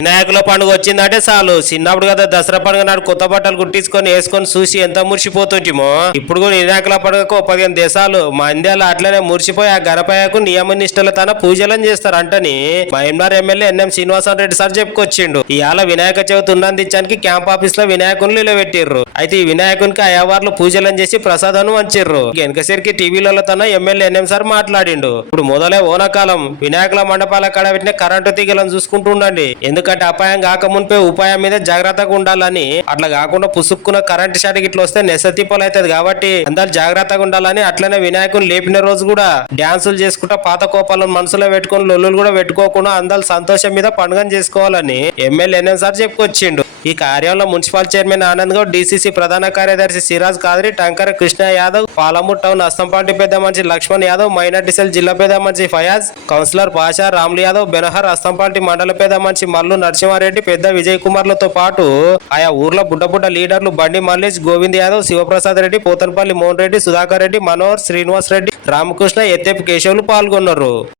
వినాయకుల పండుగ వచ్చిందంటే చాలు చిన్నప్పుడు కదా దసరా పండుగ నాడు కొత్త బట్టలు కుట్టించుకొని వేసుకొని చూసి ఎంత మురిసిపోతుంటిమో ఇప్పుడు కూడా వినాయకుల పండుగకు 15 దేశాలు మందియాలు అట్లనే మురిసిపోయి ఆ గణపయ్యకు నియమ నిష్టలతోన పూజలను చేస్తారు అంటని Mahabubnagar MLA N M Srinivasa Reddy sir చెప్పుకొచ్చిండు. ఇవాళ వినాయక చవితి ఉన్నందించడానికి క్యాంప్ ఆఫీస్ లో వినాయకుని నిలబెట్టిర్రు. అయితే ఈ వినాయకునికి అయ్యవార్లు పూజలను చేసి ప్రసాదాన్ని వంచిర్రు. వెనకసరికి టీవీలతోన ఎమ్మెల్యే ఎన్ఎం సార్ మాట్లాడిండు. ఇప్పుడు మొదలే ఓనకాలం వినాయకుల మండపాల కాడ పెట్టిన కరెంటు తీగలను చూసుకుంటూ ఉండండి. ఎందుకంటే అపాయం కాక మునిపే ఉపాయం మీద జాగ్రత్తగా ఉండాలని, అట్లా కాకుండా పుసుక్కున్న కరెంట్ షాట్ ఇట్లా వస్తే నెసతిప్పలు అవుతుంది కాబట్టి అందరు జాగ్రత్తగా ఉండాలని, అట్లనే వినాయకుని లేపిన రోజు కూడా డాన్సులు చేసుకుంటా పాత కోపాలను మనసులో పెట్టుకుని లొల్లులు కూడా పెట్టుకోకుండా అందరు సంతోషం మీద పండుగను చేసుకోవాలని ఎమ్మెల్యే ఎన్ఎం సార్ చెప్పుకొచ్చిండు. ఈ కార్యంలో municipal chairman Anand Goud, DCC ప్రధాన కార్యదర్శి సిరాజ్ కాదరి, టంకర కృష్ణ యాదవ్, పాలమూరు టౌన్ అస్తంపాటి పెద్ద మనిషి లక్ష్మణ్ యాదవ్, మైనార్టీ సెల్ జిల్లా పెద్ద మనిషి ఫయాజ్, కౌన్సిలర్ పాషా, రాములు యాదవ్, బెనహర్, అస్తంపాటి మండల పెద్ద మనిషి మల్లు నరసింహారెడ్డి, పెద్ద విజయ్ కుమార్లతో పాటు ఆయా ఊర్ల బుడ్డ లీడర్లు బండి మల్లేష్, గోవింద్ యాదవ్, శివప్రసాద్ రెడ్డి, పోతనపల్లి మోహన్ రెడ్డి, సుధాకర్ రెడ్డి, మనోహర్, శ్రీనివాస్ రెడ్డి, రామకృష్ణ, ఎత్తెపు కేశవులు పాల్గొన్నారు.